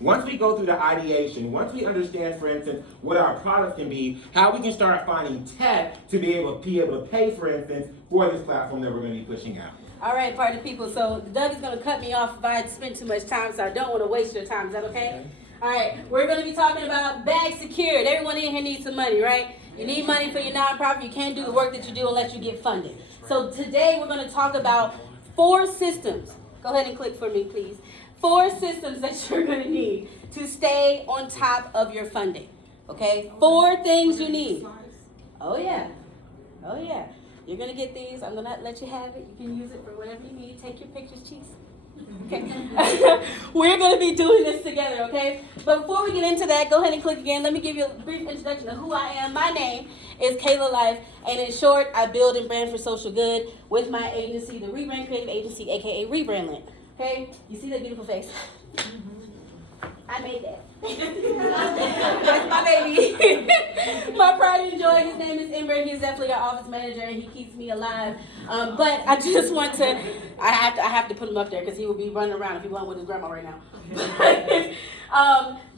Once we go through the ideation, once we understand, for instance, what our product can be, how we can start finding tech to be able to pay, for instance, for this platform that we're going to be pushing out. All right, party people. So Doug is going to cut me off if I spend too much time, so I don't want to waste your time. Is that okay? All right, we're going to be talking about bag secured. Everyone in here needs some money, right? You need money for your nonprofit. You can't do the work that you do unless you get funded. So today we're going to talk about 4 systems. Go ahead and click for me, please. 4 systems that you're going to need to stay on top of your funding. Okay? 4 things you need. Oh, yeah. Oh, yeah. You're going to get these. I'm going to let you have it. You can use it for whatever you need. Take your pictures, cheese. Okay. We're going to be doing this together, okay? But before we get into that, go ahead and click again. Let me give you a brief introduction of who I am. My name is Kayla Life, and in short, I build and brand for social good with my agency, the Rebrand Creative Agency, aka Rebrandland. Okay? You see that beautiful face? I made that. That's my baby. My pride and joy. His name is Ember. He's definitely our office manager, and he keeps me alive. But I just want to. I have to put him up there because he will be running around if he wasn't with his grandma right now.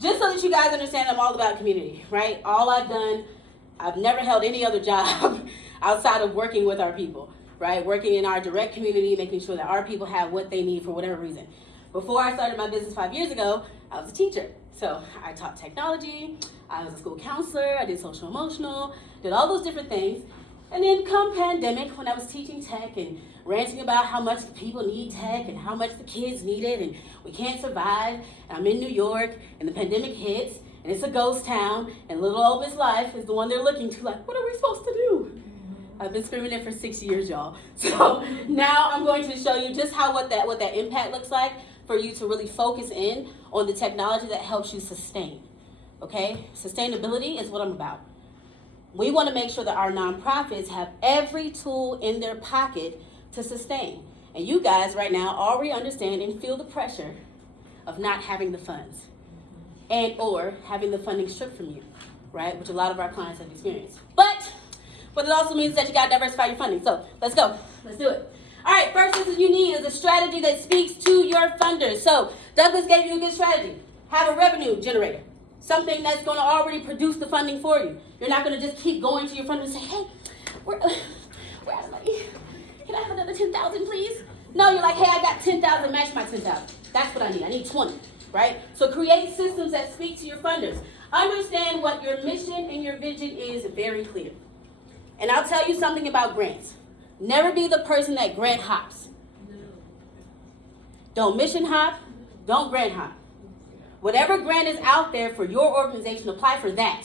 Just so that you guys understand, I'm all about community, right? All I've never held any other job outside of working with our people, right? Working in our direct community, making sure that our people have what they need for whatever reason. Before I started my business 5 years ago, I was a teacher. So I taught technology, I was a school counselor, I did social emotional, did all those different things. And then come pandemic, when I was teaching tech and ranting about how much the people need tech and how much the kids need it and we can't survive. And I'm in New York and the pandemic hits and it's a ghost town and little old Miss Life is the one they're looking to, like, what are we supposed to do? I've been screaming it for 6 years, y'all. So now I'm going to show you just what that impact looks like for you to really focus in on the technology that helps you sustain, okay? Sustainability is what I'm about. We want to make sure that our nonprofits have every tool in their pocket to sustain. And you guys right now already understand and feel the pressure of not having the funds and or having the funding stripped from you, right? Which a lot of our clients have experienced. But what it also means is that you got to diversify your funding. So let's go. Let's do it. All right, first thing you need is a strategy that speaks to your funders. So Douglas gave you a good strategy. Have a revenue generator. Something that's going to already produce the funding for you. You're not going to just keep going to your funders and say, hey, we're out of money. Can I have another 10,000, please? No, you're like, hey, I got 10,000, match my 10,000. That's what I need. I need 20, right? So create systems that speak to your funders. Understand what your mission and your vision is very clear. And I'll tell you something about grants. Never be the person that grant hops. Don't mission hop, don't grant hop. Whatever grant is out there for your organization, apply for that.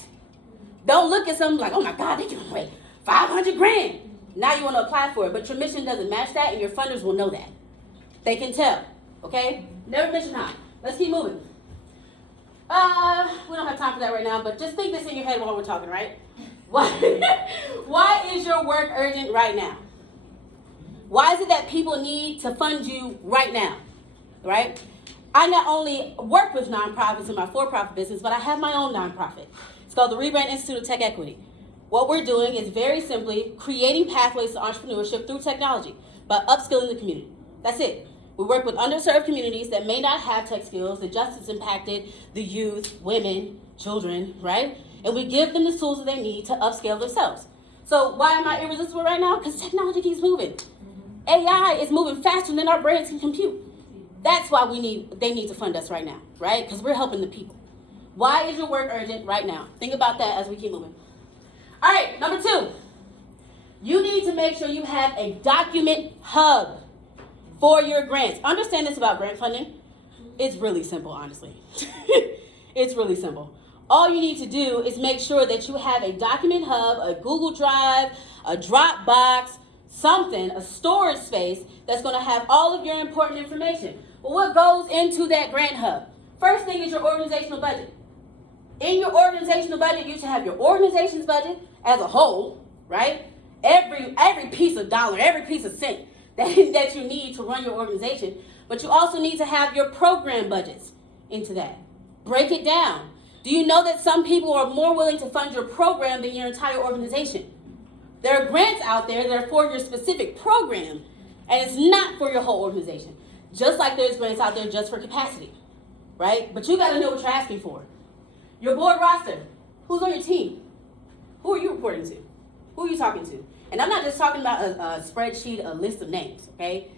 Don't look at something like, oh my God, they're giving away 500 grand. Now you want to apply for it, but your mission doesn't match that, and your funders will know that. They can tell, okay? Never mission hop. Let's keep moving. We don't have time for that right now, but just think this in your head while we're talking, right? Why is your work urgent right now? Why is it that people need to fund you right now, right? I not only work with nonprofits in my for-profit business, but I have my own nonprofit. It's called the Rebrand Institute of Tech Equity. What we're doing is very simply creating pathways to entrepreneurship through technology by upskilling the community. That's it. We work with underserved communities that may not have tech skills, the justice impacted, the youth, women, children, right? And we give them the tools that they need to upscale themselves. So why am I irresistible right now? Because technology keeps moving. AI is moving faster than our brains can compute. That's why they need to fund us right now, right? Because we're helping the people. Why is your work urgent right now? Think about that as we keep moving. All right, number 2. You need to make sure you have a document hub for your grants. Understand this about grant funding. It's really simple, honestly. It's really simple. All you need to do is make sure that you have a document hub, a Google Drive, a Dropbox, something, a storage space that's going to have all of your important information. But what goes into that grant hub? First thing is your organizational budget. In your organizational budget, you should have your organization's budget as a whole, right? Every piece of dollar, every piece of cent that you need to run your organization. But you also need to have your program budgets into that. Break it down. Do you know that some people are more willing to fund your program than your entire organization? There are grants out there that are for your specific program, and it's not for your whole organization. Just like there's grants out there just for capacity. right? But you got to know what you're asking for. Your board roster, who's on your team? Who are you reporting to? Who are you talking to? And I'm not just talking about a spreadsheet, a list of names, okay?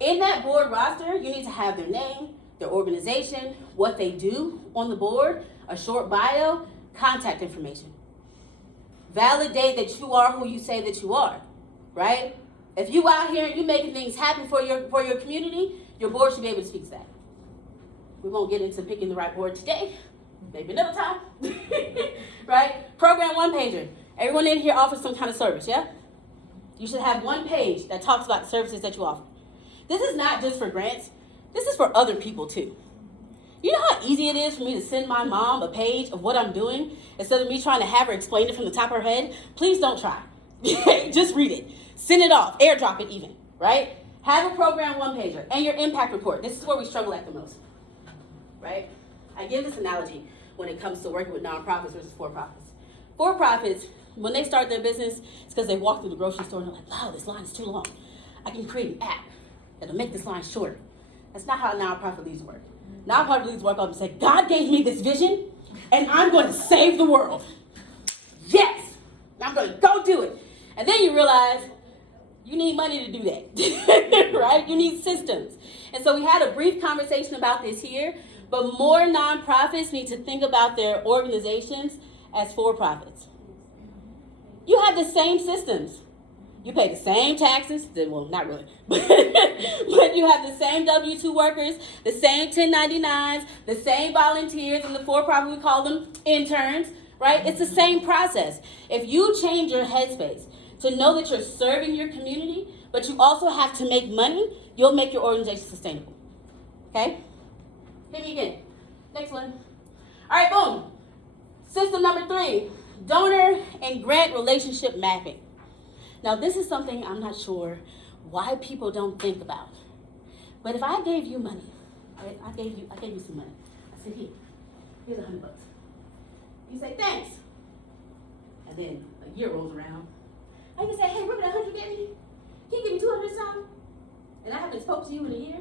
In that board roster, you need to have their name, their organization, what they do on the board, a short bio, contact information. Validate that you are who you say that you are, right? If you out here and you making things happen for your community, your board should be able to speak to that. We won't get into picking the right board today, maybe another time, right? Program one pager. Everyone in here offers some kind of service, yeah? You should have one page that talks about the services that you offer. This is not just for grants. This is for other people too. You know how easy it is for me to send my mom a page of what I'm doing instead of me trying to have her explain it from the top of her head? Please don't try. Just read it. Send it off. AirDrop it even, right? Have a program one pager and your impact report. This is where we struggle at the most, right? I give this analogy when it comes to working with nonprofits versus for-profits. For-profits, when they start their business, it's because they walk through the grocery store and they're like, wow, this line is too long. I can create an app that'll make this line shorter. That's not how nonprofit leads work. Nonprofit leads work up and say, God gave me this vision, and I'm going to save the world. Yes, I'm going to go do it. And then you realize you need money to do that, right? You need systems. And so we had a brief conversation about this here, but more nonprofits need to think about their organizations as for-profits. You have the same systems. You pay the same taxes, well, not really, but you have the same W-2 workers, the same 1099s, the same volunteers, and the for-profit, we call them interns, right? It's the same process. If you change your headspace to know that you're serving your community, but you also have to make money, you'll make your organization sustainable, okay? Hit me again. Next one. All right, boom. System number 3, donor and grant relationship mapping. Now, this is something I'm not sure why people don't think about. But if I gave you money, right? I gave you some money. I said, here's $100. You say, thanks. And then a year rolls around. I can say, hey, remember that 100 you gave me? Can you give me 200 this time? And I haven't spoke to you in a year?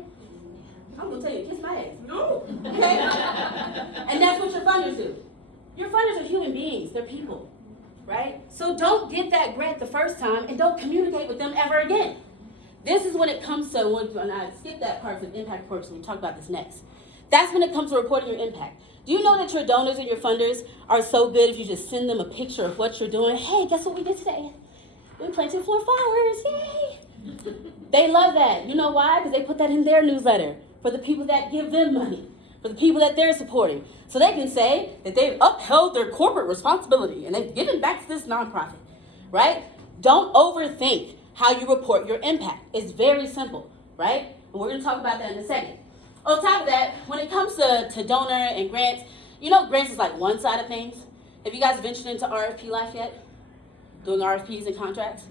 I'm gonna tell you, kiss my ass. No. Okay? And that's what your funders do. Your funders are human beings, they're people. Right? So don't get that grant the first time and don't communicate with them ever again. This is when it comes to, when I skip that part of the impact report, so we'll talk about this next. That's when it comes to reporting your impact. Do you know that your donors and your funders are so good if you just send them a picture of what you're doing? Hey, guess what we did today? We planted 4 flowers, yay! They love that. You know why? Because they put that in their newsletter for the people that give them money, for the people that they're supporting. So they can say that they've upheld their corporate responsibility and they've given back to this nonprofit, right? Don't overthink how you report your impact. It's very simple, right? And we're gonna talk about that in a second. On top of that, when it comes to donor and grants, you know grants is like one side of things. Have you guys ventured into RFP life yet? Doing RFPs and contracts?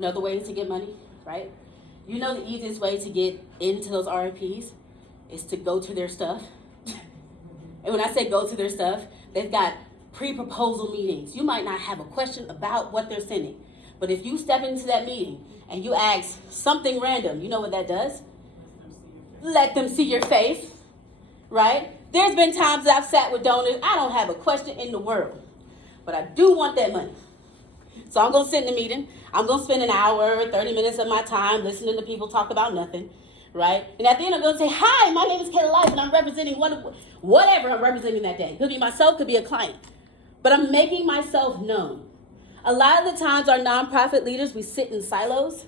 Another way to get money, right? You know the easiest way to get into those RFPs is to go to their stuff. And when I say go to their stuff, they've got pre-proposal meetings. You might not have a question about what they're sending. But if you step into that meeting and you ask something random, you know what that does? Let them see your face, right? There's been times that I've sat with donors, I don't have a question in the world, but I do want that money. So I'm gonna sit in the meeting. I'm gonna spend an hour or 30 minutes of my time listening to people talk about nothing. Right? And at the end, I'm going to say, hi, my name is Kayla Life, and I'm representing whatever I'm representing that day. Could be myself, could be a client. But I'm making myself known. A lot of the times, our nonprofit leaders, we sit in silos,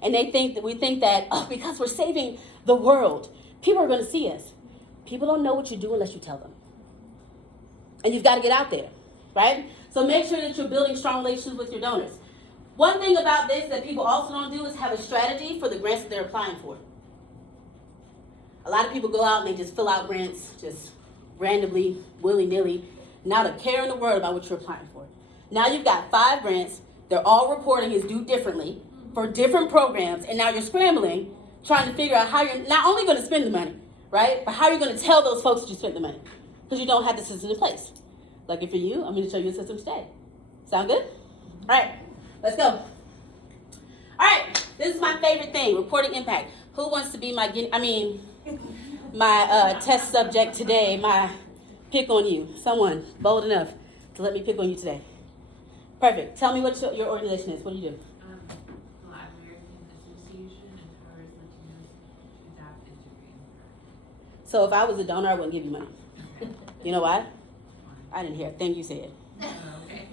and we think that, oh, because we're saving the world, people are going to see us. People don't know what you do unless you tell them. And you've got to get out there, right? So make sure that you're building strong relations with your donors. One thing about this that people also don't do is have a strategy for the grants that they're applying for. A lot of people go out and they just fill out grants, just randomly, willy-nilly, not a care in the world about what you're applying for. Now you've got 5 grants, they're all reporting is due differently for different programs, and now you're scrambling, trying to figure out how you're not only going to spend the money, right, but how you're going to tell those folks that you spent the money, because you don't have the system in place. Lucky for you, I'm going to show you the system today. Sound good? All right, let's go. All right, this is my favorite thing, reporting impact. Who wants to be my my test subject today, my pick on you. Someone bold enough to let me pick on you today. Perfect. Tell me what your organization is. What do you do? The Latin American Association empowers Latinos to adapt, integrate, and thrive. So if I was a donor, I wouldn't give you money. You know why? I didn't hear a thing you said. Okay.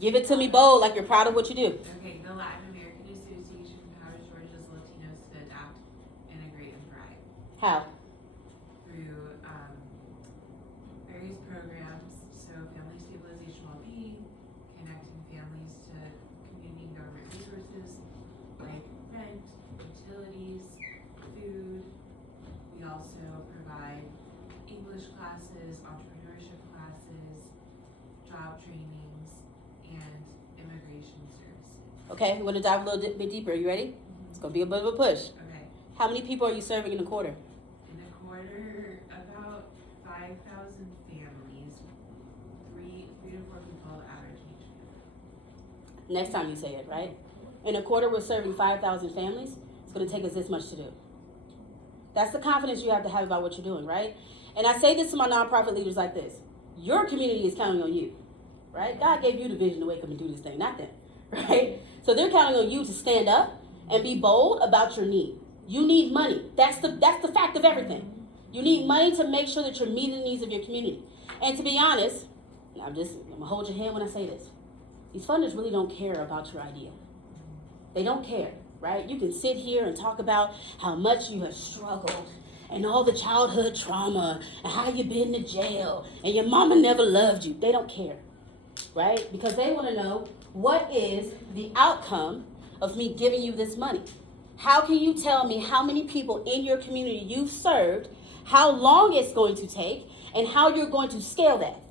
Give it to me bold, like you're proud of what you do. Okay, the Latin American Association empowers Georgia's Latinos to adapt, integrate, and thrive How? through various programs. So family stabilization well-being, connecting families to community and government resources like rent, utilities, food. We also provide English classes, entrepreneurship classes, job trainings, and immigration services. Okay, we're gonna dive a little bit deeper. You ready? It's gonna be a bit of a push. Okay. How many people are you serving in a quarter? In a quarter, about 5,000 families, three to four people average each family. Next time you say it, right? In a quarter, we're serving 5,000 families. It's gonna take us this much to do. That's the confidence you have to have about what you're doing, right? And I say this to my nonprofit leaders like this. Your community is counting on you, right? God gave you the vision to wake up and do this thing, not them, right? So they're counting on you to stand up and be bold about your need. You need money. That's the fact of everything. You need money to make sure that you're meeting the needs of your community. And to be honest, I'm gonna hold your hand when I say this. These funders really don't care about your idea. They don't care, right? You can sit here and talk about how much you have struggled and all the childhood trauma and how you've been to jail and your mama never loved you. They don't care, right? Because they want to know, what is the outcome of me giving you this money? How can you tell me how many people in your community you've served, how long it's going to take, and how you're going to scale that,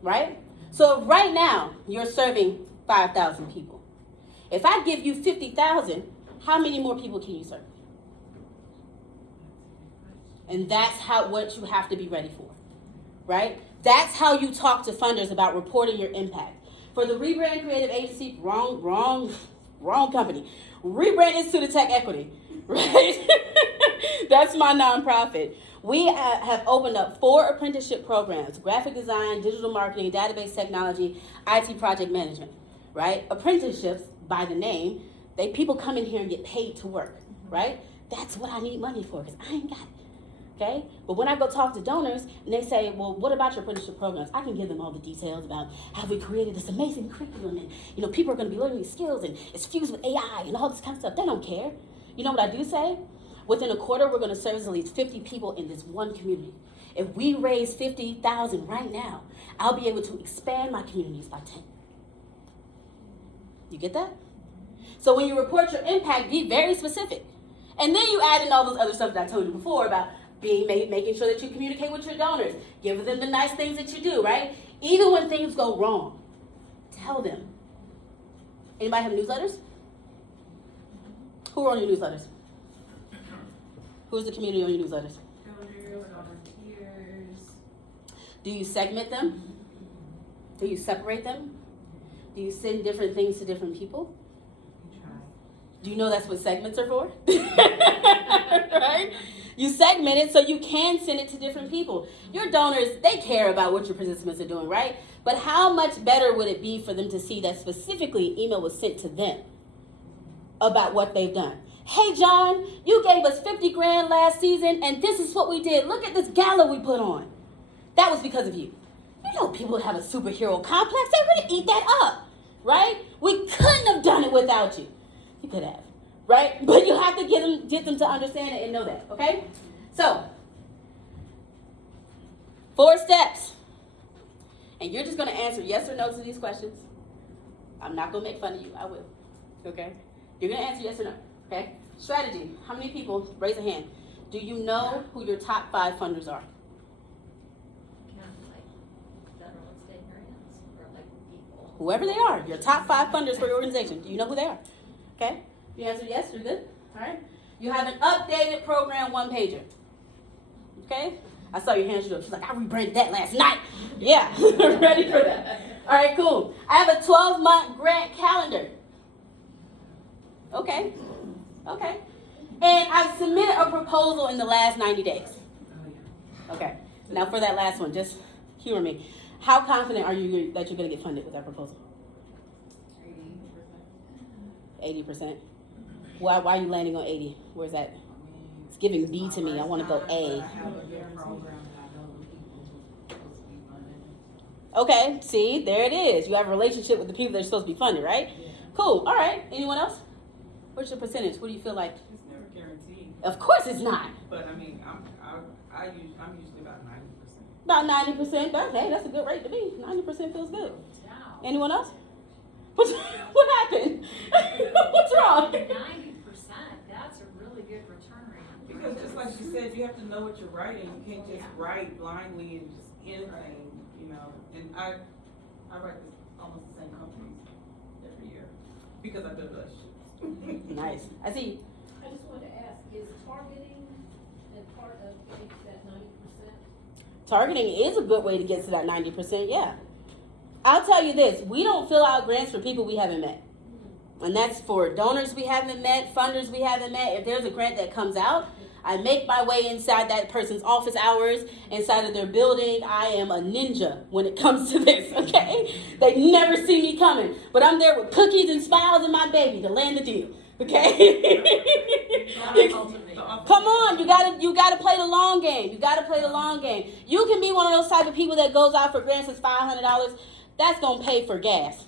right? So right now, you're serving 5,000 people. If I give you 50,000, how many more people can you serve? And that's what you have to be ready for, right? That's how you talk to funders about reporting your impact. For the Rebrand Creative Agency, wrong company. Rebrand Institute of Tech Equity, right? That's my nonprofit. We have opened up 4 apprenticeship programs: graphic design, digital marketing, database technology, IT project management, right? Apprenticeships, by the name, people come in here and get paid to work, right? That's what I need money for, because I ain't got it. Okay? But when I go talk to donors and they say, well, what about your apprenticeship programs? I can give them all the details about how we created this amazing curriculum, and people are going to be learning these skills, and it's fused with AI and all this kind of stuff. They don't care. You know what I do say? Within a quarter, we're going to service at least 50 people in this one community. If we raise 50,000 right now, I'll be able to expand my communities by 10. You get that? So when you report your impact, be very specific. And then you add in all those other stuff that I told you before about making sure that you communicate with your donors, give them the nice things that you do, right? Even when things go wrong, tell them. Anybody have newsletters? Who are on your newsletters? Who's the community on your newsletters? Donors, volunteers. Do you segment them? Do you separate them? Do you send different things to different people? We try. Do you know that's what segments are for? Right? You segment it so you can send it to different people. Your donors, they care about what your participants are doing, right? But how much better would it be for them to see that specifically email was sent to them about what they've done? Hey, John, you gave us 50 grand last season, and this is what we did. Look at this gala we put on. That was because of you. You know, people have a superhero complex. They're going to eat that up, right? We couldn't have done it without you. You could have, right? But you have to get them to understand it and know that, okay? So, 4 steps. And you're just going to answer yes or no to these questions. I'm not going to make fun of you. I will, okay? You're going to answer yes or no, okay? Strategy. How many people, raise a hand, do you know who your top 5 funders are? Whoever they are, your top 5 funders for your organization. Do you know who they are? Okay? You answer yes, you're good? All right? You have an updated program 1-pager. Okay? I saw your hand shoot up. She's like, I rebranded that last night. Yeah, ready for that. All right, cool. I have a 12-month grant calendar. Okay. And I've submitted a proposal in the last 90 days. Oh, yeah. Okay. Now for that last one, just humor me. How confident are you that you're going to get funded with that proposal? 80%. Why are you landing on 80? Where's that? It's giving B to me. I want to go A. Okay, see, there it is. You have a relationship with the people that are supposed to be funded, right? Cool. All right. Anyone else? What's your percentage? What do you feel like? It's never guaranteed. Of course it's not. But I mean, I'm usually about 90%. About 90%. Hey, that's a good rate to me. 90% feels good. Anyone else? What happened? What's wrong? 90%, that's a really good return rate. Because just like she said, you have to know what you're writing. You can't just write blindly and just anything, you know. And I write this almost the same companies every year because I build relationships. Nice. I see. I just wanted to ask, is targeting a part of getting to that 90%? Targeting is a good way to get to that 90%, yeah. I'll tell you this, we don't fill out grants for people we haven't met. And that's for donors we haven't met, funders we haven't met. If there's a grant that comes out, I make my way inside that person's office hours, inside of their building. I am a ninja when it comes to this, okay? They never see me coming, but I'm there with cookies and smiles and my baby to land the deal, okay? Come on, you gotta play the long game. You gotta play the long game. You can be one of those type of people that goes out for grants that's $500. That's gonna pay for gas.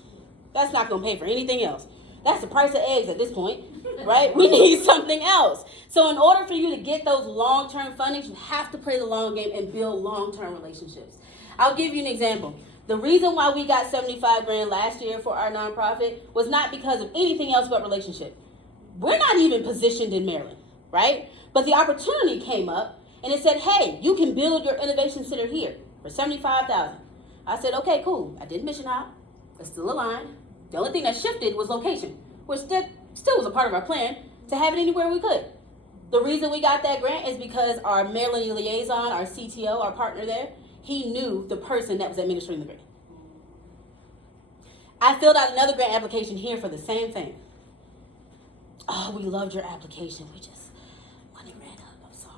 That's not gonna pay for anything else. That's the price of eggs at this point, right? We need something else. So in order for you to get those long-term fundings, you have to play the long game and build long-term relationships. I'll give you an example. The reason why we got $75,000 last year for our nonprofit was not because of anything else but relationship. We're not even positioned in Maryland, right? But the opportunity came up and it said, hey, you can build your innovation center here for $75,000. I said, okay, cool. I didn't mission hop. It's still aligned. The only thing that shifted was location, which still was a part of our plan to have it anywhere we could. The reason we got that grant is because our Maryland liaison, our CTO, our partner there, he knew the person that was administering the grant. I filled out another grant application here for the same thing. Oh, we loved your application. We just, money ran up. I'm sorry.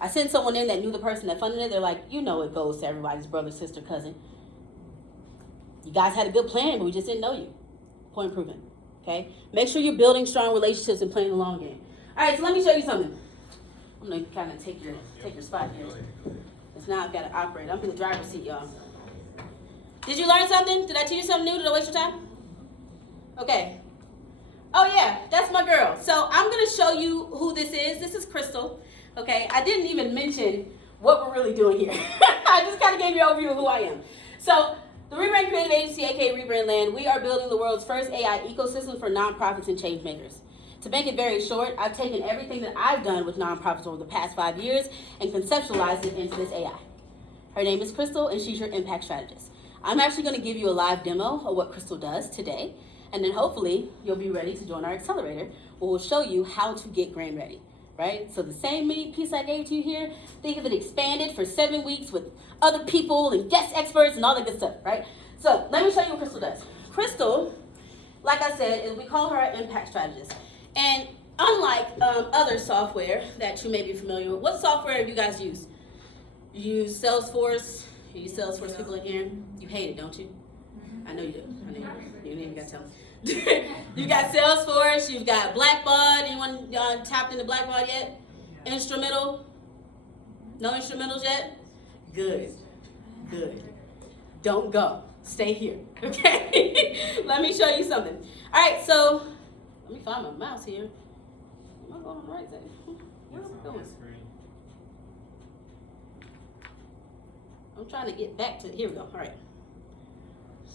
I sent someone in that knew the person that funded it. They're like, you know it goes to everybody's brother, sister, cousin. You guys had a good plan, but we just didn't know you. Point proven. Okay? Make sure you're building strong relationships and playing the long game. All right, so let me show you something. I'm going to kind of take your spot here. Because now I've got to operate. I'm in the driver's seat, y'all. Did you learn something? Did I teach you something new? Did I waste your time? Okay. Oh, yeah, that's my girl. So I'm going to show you who this is. This is Krystal. Okay, I didn't even mention what we're really doing here. I just kind of gave you an overview of who I am. So the Rebrand Creative Agency, aka Rebrand Land, we are building the world's first AI ecosystem for nonprofits and change makers. To make it very short, I've taken everything that I've done with nonprofits over the past 5 years and conceptualized it into this AI. Her name is Krystal, and she's your impact strategist. I'm actually going to give you a live demo of what Krystal does today, and then hopefully you'll be ready to join our accelerator, where we'll show you how to get grant ready, right? So the same mini piece I gave to you here, think of it expanded for 7 weeks with other people and guest experts and all that good stuff, right? So let me show you what Krystal does. Krystal, like I said, is we call her an impact strategist. And unlike other software that you may be familiar with, what software do you guys use? You use Salesforce. You use Salesforce, people in here. You hate it, don't you? I know you do. I know you do. You didn't even got to tell me. You've got Salesforce. You've got Blackbaud. Anyone tapped into Blackbaud yet? Instrumental? No instrumentals yet? Good. Good. Don't go. Stay here. Okay? Let me show you something. All right, so let me find my mouse here. Am I going on the right side? Where am I going? I'm trying to get back to, here we go. All right.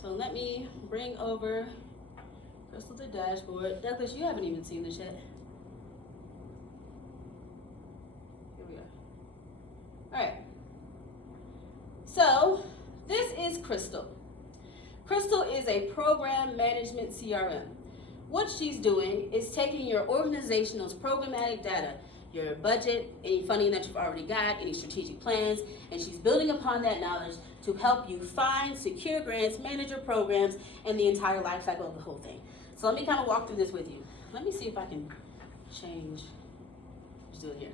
So let me bring over Krystal to dashboard. Douglas, you haven't even seen this yet. Here we are. All right. So this is Krystal. Krystal is a program management CRM. What she's doing is taking your organizational's programmatic data, your budget, any funding that you've already got, any strategic plans, and she's building upon that knowledge to help you find, secure grants, manage your programs, and the entire life cycle of the whole thing. So let me kind of walk through this with you. Let me see if I can change. Let's do it here.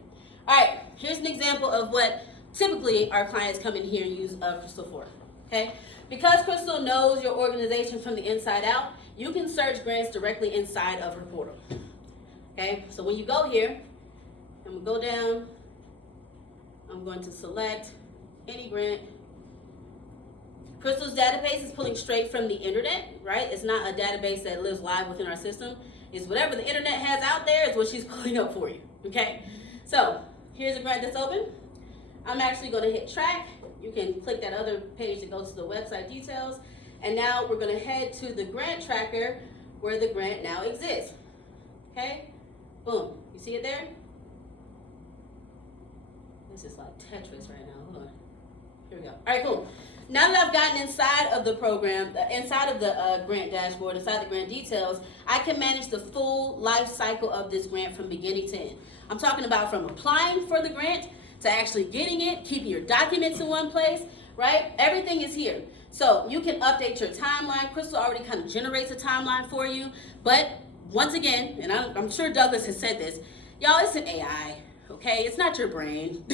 All right, here's an example of what typically our clients come in here and use Krystal for, okay? Because Krystal knows your organization from the inside out, you can search grants directly inside of her portal, okay? So when you go here, I'm gonna go down, I'm going to select any grant. Krystal's database is pulling straight from the internet, right? It's not a database that lives live within our system. It's whatever the internet has out there is what she's pulling up for you, okay? So here's a grant that's open. I'm actually gonna hit track. You can click that other page that goes to the website details. And now we're gonna head to the grant tracker where the grant now exists, okay? Boom, you see it there? This is like Tetris right now, hold on. Here we go, all right, cool. Now that I've gotten inside of the program, inside of the grant dashboard, inside the grant details, I can manage the full life cycle of this grant from beginning to end. I'm talking about from applying for the grant to actually getting it, keeping your documents in one place, right? Everything is here. So you can update your timeline. Krystal already kind of generates a timeline for you. But once again, and I'm sure Douglas has said this, y'all, it's an AI, okay? It's not your brain.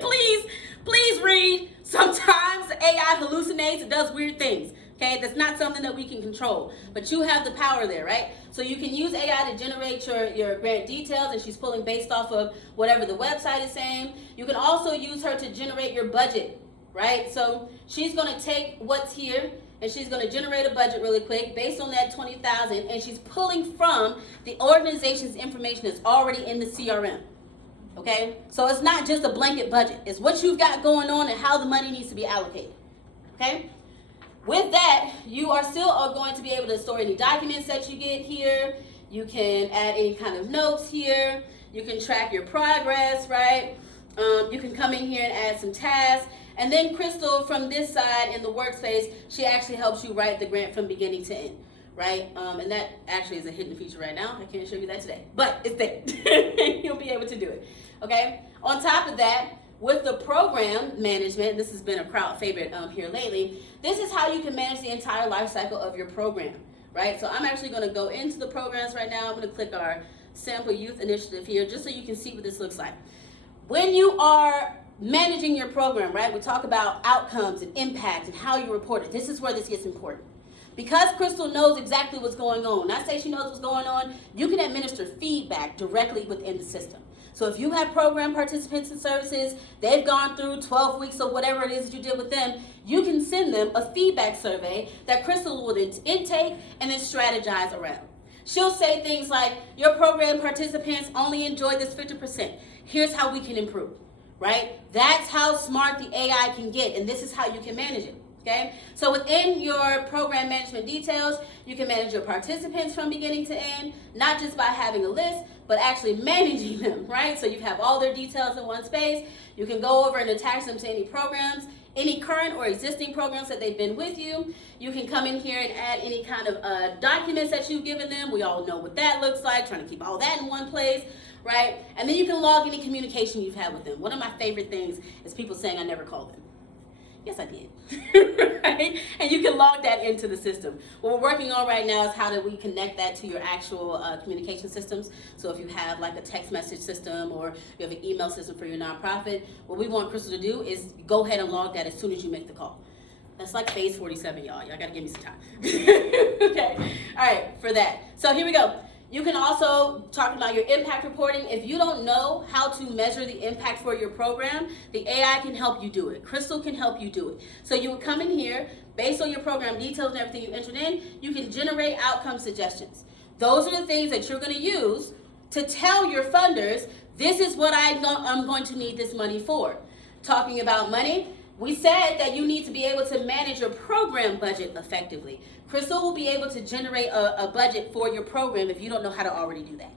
Please read. Sometimes AI hallucinates, it does weird things, okay? That's not something that we can control, but you have the power there, right? So you can use AI to generate your grant details, and she's pulling based off of whatever the website is saying. You can also use her to generate your budget, right? So she's gonna take what's here, and she's gonna generate a budget really quick based on that 20,000, and she's pulling from the organization's information that's already in the CRM. Okay, so it's not just a blanket budget. It's what you've got going on and how the money needs to be allocated. Okay, with that, you are still going to be able to store any documents that you get here. You can add any kind of notes here. You can track your progress, right? You can come in here and add some tasks. And then Krystal, from this side in the workspace, she actually helps you write the grant from beginning to end, right? And that actually is a hidden feature right now. I can't show you that today, but it's there. You'll be able to do it. Okay, on top of that, with the program management, this has been a crowd favorite here lately, this is how you can manage the entire life cycle of your program, right? So I'm actually going to go into the programs right now. I'm going to click our sample youth initiative here just so you can see what this looks like. When you are managing your program, right, we talk about outcomes and impact and how you report it. This is where this gets important. Because Krystal knows exactly what's going on, when I say she knows what's going on, you can administer feedback directly within the system. So if you have program participants and services, they've gone through 12 weeks of whatever it is that you did with them, you can send them a feedback survey that Krystal will intake and then strategize around. She'll say things like, your program participants only enjoyed this 50%. Here's how we can improve, right? That's how smart the AI can get, and this is how you can manage it. Okay, so within your program management details, you can manage your participants from beginning to end, not just by having a list, but actually managing them, right? So you have all their details in one space. You can go over and attach them to any programs, any current or existing programs that they've been with you. You can come in here and add any kind of documents that you've given them. We all know what that looks like, trying to keep all that in one place, right? And then you can log any communication you've had with them. One of my favorite things is people saying, I never called them. Yes, I did, right? And you can log that into the system. What we're working on right now is how do we connect that to your actual communication systems. So if you have like a text message system or you have an email system for your nonprofit, what we want Krystal to do is go ahead and log that as soon as you make the call. That's like phase 47, y'all. Y'all gotta give me some time. Okay, all right, for that. So here we go. You can also talk about your impact reporting. If you don't know how to measure the impact for your program, the AI can help you do it. Krystal can help you do it. So you would come in here, based on your program details and everything you entered in, you can generate outcome suggestions. Those are the things that you're gonna use to tell your funders, this is what I'm going to need this money for. Talking about money, we said that you need to be able to manage your program budget effectively. Krystal will be able to generate a budget for your program if you don't know how to already do that,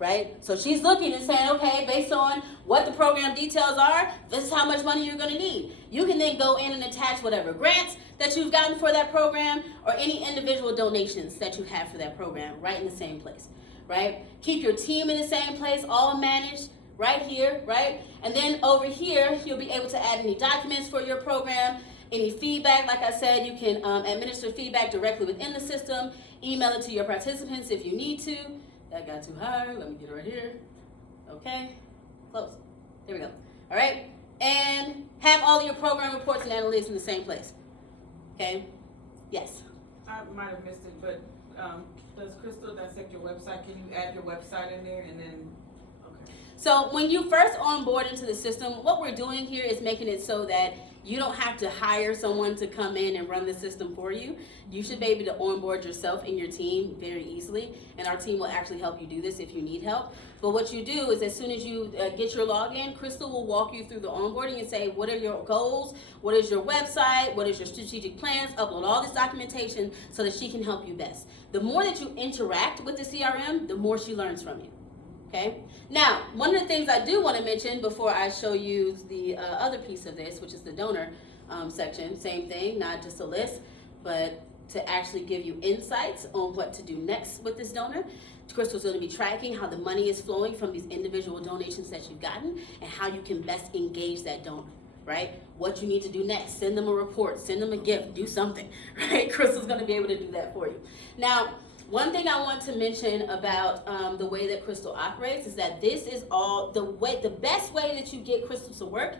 right? So she's looking and saying, okay, based on what the program details are, this is how much money you're gonna need. You can then go in and attach whatever grants that you've gotten for that program or any individual donations that you have for that program right in the same place, right? Keep your team in the same place, all managed right here, right? And then over here, you'll be able to add any documents for your program, any feedback. Like I said, you can administer feedback directly within the system, email it to your participants if you need to. That got too high. Let me get it right here. Okay, close. There we go. All right, and have all of your program reports and analytics in the same place. Okay, yes. I might have missed it, but, does Krystal dissect your website? Can you add your website in there and then, okay. So when you first onboard into the system, what we're doing here is making it so that you don't have to hire someone to come in and run the system for you. You should be able to onboard yourself and your team very easily, and our team will actually help you do this if you need help. But what you do is as soon as you get your login, Krystal will walk you through the onboarding and say, what are your goals? What is your website? What is your strategic plans? Upload all this documentation so that she can help you best. The more that you interact with the CRM, the more she learns from you. Okay. Now, one of the things I do want to mention before I show you the other piece of this, which is the donor section, same thing, not just a list, but to actually give you insights on what to do next with this donor. Krystal's going to be tracking how the money is flowing from these individual donations that you've gotten and how you can best engage that donor, right? What you need to do next, send them a report, send them a gift, do something, right? Krystal's going to be able to do that for you. Now, one thing I want to mention about the way that Krystal operates is that this is all the best way that you get Krystal to work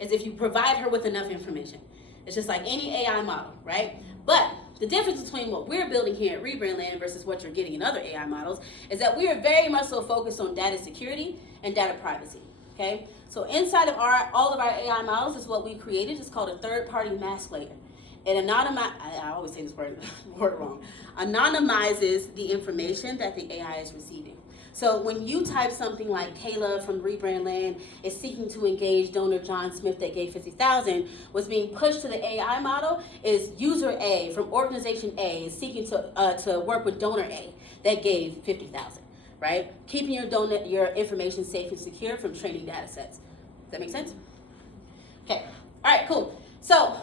is if you provide her with enough information. It's just like any AI model, right? But the difference between what we're building here at Rebrandland versus what you're getting in other AI models is that we are very much so focused on data security and data privacy, okay? So inside of all of our AI models is what we created. It's called a third-party mask layer. It I always say this word wrong, anonymizes the information that the AI is receiving. So when you type something like Kayla from Rebrandland is seeking to engage donor John Smith that gave $50,000, what's being pushed to the AI model is user A from organization A is seeking to work with donor A that gave $50,000, right? Keeping your information safe and secure from training data sets. Does that make sense? Okay, all right, cool. So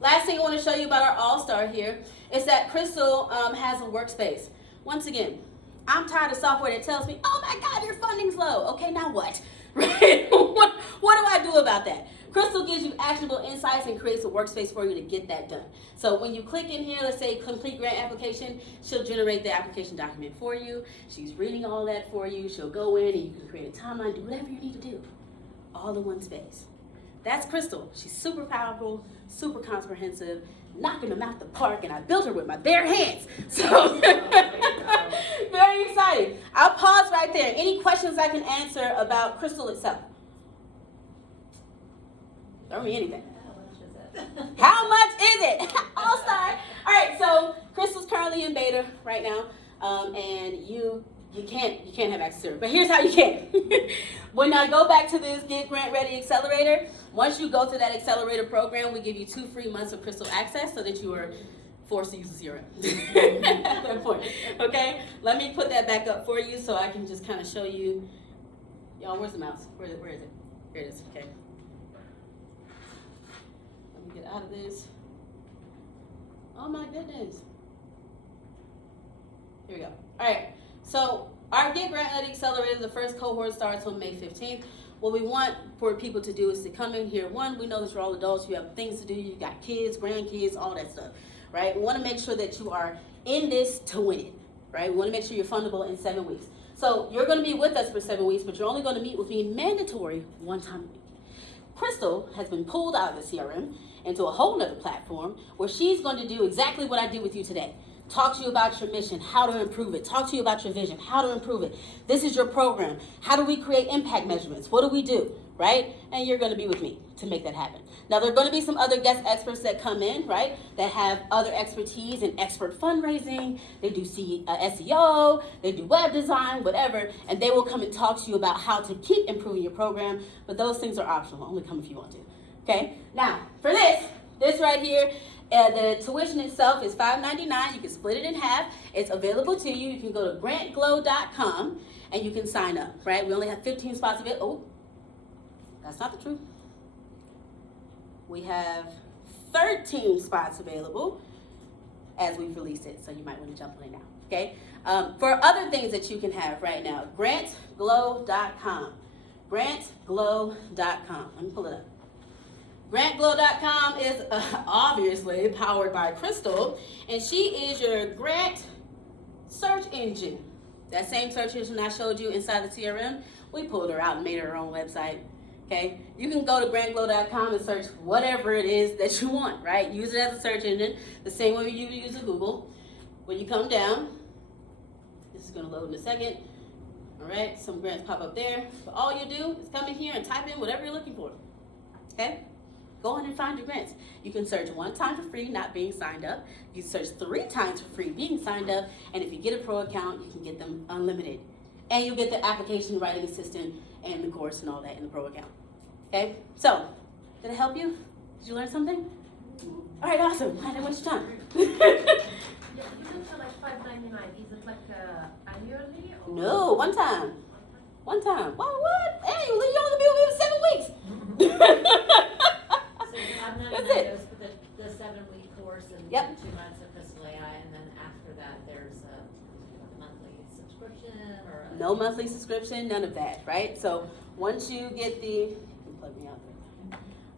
last thing I want to show you about our all-star here is that Krystal has a workspace. Once again, I'm tired of software that tells me, oh my God, your funding's low. Okay, now what? Right? What do I do about that? Krystal gives you actionable insights and creates a workspace for you to get that done. So when you click in here, let's say complete grant application, she'll generate the application document for you. She's reading all that for you. She'll go in and you can create a timeline, do whatever you need to do, all in one space. That's Krystal. She's super powerful, super comprehensive, knocking them out the park, and I built her with my bare hands. So, very exciting. I'll pause right there. Any questions I can answer about Krystal itself? Throw me anything. How much is it? All-star. All right, so Krystal's currently in beta right now, and you can't have access to it. But here's how you can. When I go back to this Get Grant Ready Accelerator, once you go through that accelerator program, we give you 2 free months of Krystal access so that you are forced to use the CRM at that point. Okay? Let me put that back up for you so I can just kind of show you. Y'all, where's the mouse? Where is it? Here it is. Okay. Let me get out of this. Oh my goodness. Here we go. All right. So our Get Grant Ready Accelerator, the first cohort starts on May 15th. What we want for people to do is to come in here. One, we know that you're all adults. You have things to do. You got kids, grandkids, all that stuff, right? We want to make sure that you are in this to win it, right? We want to make sure you're fundable in 7 weeks. So you're going to be with us for 7 weeks, but you're only going to meet with me mandatory 1 time a week. Krystal has been pulled out of the CRM into a whole nother platform where she's going to do exactly what I did with you today. Talk to you about your mission, how to improve it. Talk to you about your vision, how to improve it. This is your program. How do we create impact measurements? What do we do, right? And you're going to be with me to make that happen. Now, there are going to be some other guest experts that come in, right, that have other expertise in expert fundraising. They do SEO, they do web design, whatever, and they will come and talk to you about how to keep improving your program, but those things are optional. Only come if you want to, okay? Now, for this right here, the tuition itself is $5.99. You can split it in half. It's available to you. You can go to GrantGlow.com and you can sign up, right? We only have 15 spots available. Oh, that's not the truth. We have 13 spots available as we've released it, so you might want to jump on it now, okay? For other things that you can have right now, GrantGlow.com. GrantGlow.com. Let me pull it up. GrantGlow.com is obviously powered by Krystal, and she is your grant search engine. That same search engine I showed you inside the CRM, we pulled her out and made her her own website. Okay, you can go to GrantGlow.com and search whatever it is that you want, right? Use it as a search engine, the same way you use a Google. When you come down, this is gonna load in a second. All right, some grants pop up there. But all you do is come in here and type in whatever you're looking for. Okay? Go on and find your grants. You can search 1 time for free, not being signed up. You can search 3 times for free, being signed up. And if you get a pro account, you can get them unlimited. And you'll get the application writing assistant and the course and all that in the pro account. Okay? So, did it help you? Did you learn something? All right, awesome. I didn't waste your time. Yeah, you mentioned like $5.99. Is it like annually or? No, 1 time. 1 time. What? Annually, you're only gonna be with me 7 weeks. So $5.99 That's it. goes for the 7-week course and Yep. 2 months of Krystal AI, and then after that there's a monthly subscription or a. No monthly subscription, none of that, right? So once you get the, you can plug me out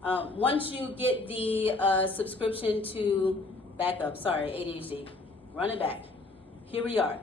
there. Once you get the subscription to backup, sorry, ADHD, run it back. Here we are.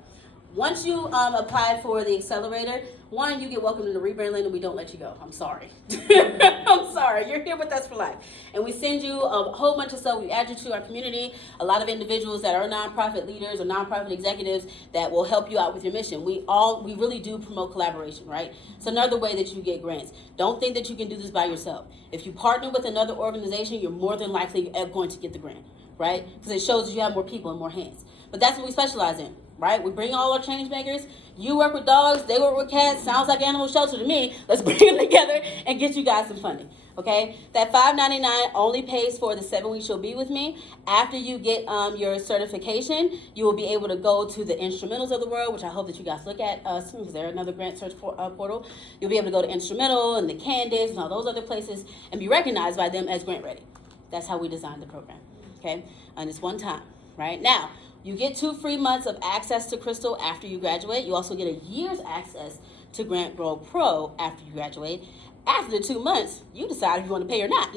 Once you apply for the accelerator, 1, you get welcome to the rebrand lane and we don't let you go. I'm sorry. I'm sorry. You're here with us for life. And we send you a whole bunch of stuff. We add you to our community, a lot of individuals that are nonprofit leaders or nonprofit executives that will help you out with your mission. We really do promote collaboration, right? It's another way that you get grants. Don't think that you can do this by yourself. If you partner with another organization, you're more than likely going to get the grant, right? Because it shows that you have more people and more hands. But that's what we specialize in. Right? We bring all our change makers. You work with dogs, they work with cats. Sounds like animal shelter to me. Let's bring them together and get you guys some funding. Okay? That $5.99 only pays for the 7 weeks you'll be with me. After you get your certification, you will be able to go to the instrumentals of the world, which I hope that you guys look at soon because they're another grant search portal. You'll be able to go to Instrumental and the Candids and all those other places and be recognized by them as grant ready. That's how we designed the program. Okay? And it's 1 time. Right? Now, you get 2 free months of access to Krystal after you graduate. You also get a year's access to GrantGlow Pro after you graduate. After the 2 months, you decide if you want to pay or not.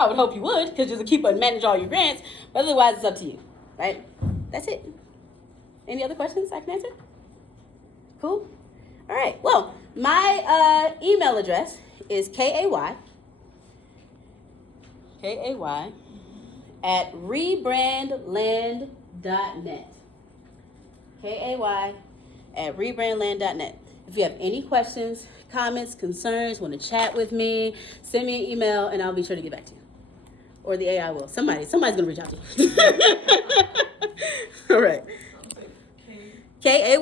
I would hope you would, because you'll keep and manage all your grants. But otherwise, it's up to you, right? That's it. Any other questions I can answer? Cool? All right. Well, my email address is KAY at rebrandland.net. KAY at rebrandland.net. If you have any questions, comments, concerns, want to chat with me, send me an email and I'll be sure to get back to you. Or the AI will. Somebody's going to reach out to you. All right. KAY.